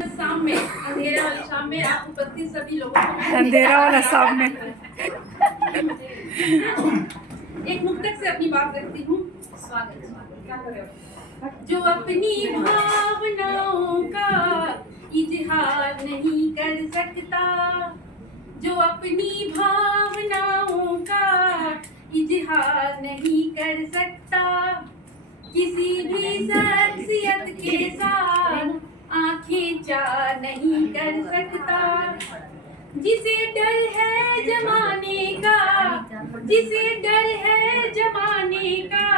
शाम में, अंधेरा वाली शाम में आप उपस्थित सभी लोगों को अंधेरा वाला शाम में एक मुक्तक से अपनी बात रखती हूँ। स्वागत क्या कर रहे हो? जो अपनी भावनाओं का इजहार नहीं कर सकता, जो अपनी भावनाओं का इजहार नहीं कर सकता, किसी भी शख्सियत के साथ आंखें चार नहीं कर सकता, जिसे डर है जमाने का, जिसे डर है जमाने का,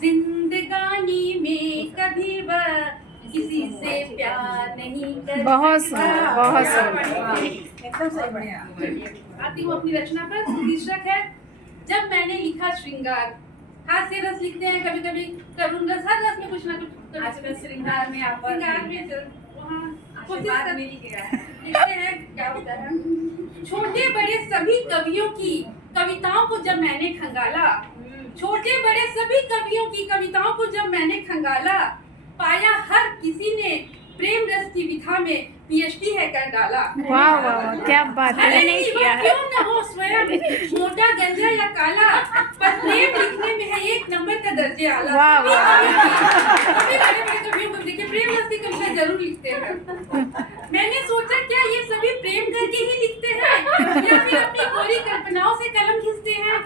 जिंदगानी में कभी वह किसी से प्यार नहीं कर बहुत सकता। बहुत सुंदर। एकदम सही, बढ़िया। आती हूँ अपनी रचना पर। शीर्षक है जब मैंने लिखा श्रृंगार। हास्य रस लिखते हैं कभी कभी, करुण रस, हर रस में कुछ ना कुछ। आजकल श्रृंगार में आप श्रृंगार में आशीर्वाद मिल गया है। लिखते हैं क्या होता है। छोटे बड़े सभी कवियों की कविताओं को जब मैंने खंगाला, छोटे बड़े सभी कवियों की कविताओं को जब मैंने खंगाला, पाया हर किसी ने प्रेम रस की विधा में पीएचडी है कर डाला। वाह वाह वाह, क्या बात है। मैंने नहीं किया है। क्यों न हो स्वयं मोटा गंजा या काला, पर प्रेम लिखने में है एक नंबर का दर्जे आला। वाह वाह। सभी बड़े कवियों को देखिए प्रेम रस की कविता जरूर लिखते हैं। मैंने सोचा क्या ये सभी प्रेम करके ही लिखते हैं या फिर अपनी कोरी कल्पनाओं से कलम खींचते हैं।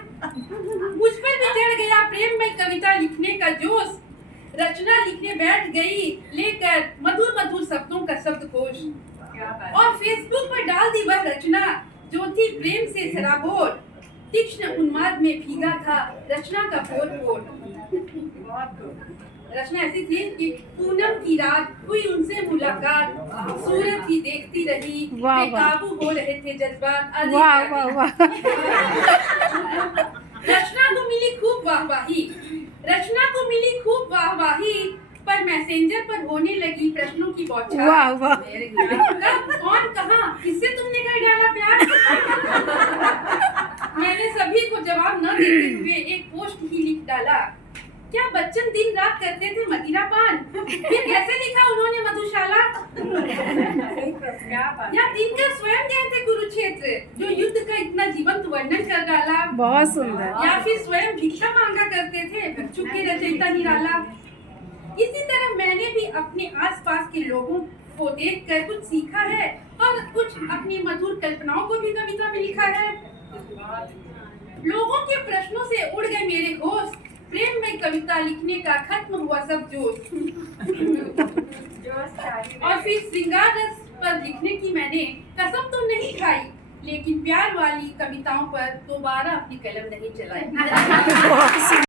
मुझ पर भी चढ़ गया प्रेम में कविता लिखने का जोश, रचना लिखने बैठ गई लेकर मधुर मधुर शब्दों का शब्दकोश, और फेसबुक पर डाल दी वह रचना जो थी प्रेम से सराबोर। तीक्ष्ण उन्माद में भीगा था रचना का पोर पोर। रचना ऐसी थी कि पूनम की रात हुई उनसे मुलाकात, सूरत ही देखती रही, बेकाबू हो रहे थे जज्बात। वाह वाह वाह। रचना को मिली खूब वाहवाही, रचना को मिली खूब वाहवाही, पर मैसेंजर पर होने लगी प्रश्नों की बौछार। वाह वाह। कब, कौन, कहां, किससे तुमने कर डाला प्यार? मैंने सभी को जवाब न देते हुए एक पोस्ट ही लिख डाला। क्या बच्चन दिन रात करते थे मदिरा पान, फिर कैसे लिखा उन्होंने मधुशाला? या दिनकर स्वयं गए थे कुरुक्षेत्र, जो युद्ध का इतना जीवंत वर्णन कर डाला? बहुत सुंदर। या फिर स्वयं भिक्षा मांगा करते थे बच्चों के रचयिता निराला? इसी तरह मैंने भी अपने आसपास के लोगों को देखकर कुछ सीखा है और कुछ अपनी मधुर कल्पनाओं को भी कविता में लिखा है। लोगों के प्रश्नों से उड़ गए मेरे होश, प्रेम में कविता लिखने का खत्म हुआ सब जोश। और फिर श्रृंगार रस पर लिखने की मैंने कसम तो नहीं खाई, लेकिन प्यार वाली कविताओं पर दोबारा अपनी कलम नहीं चलाई।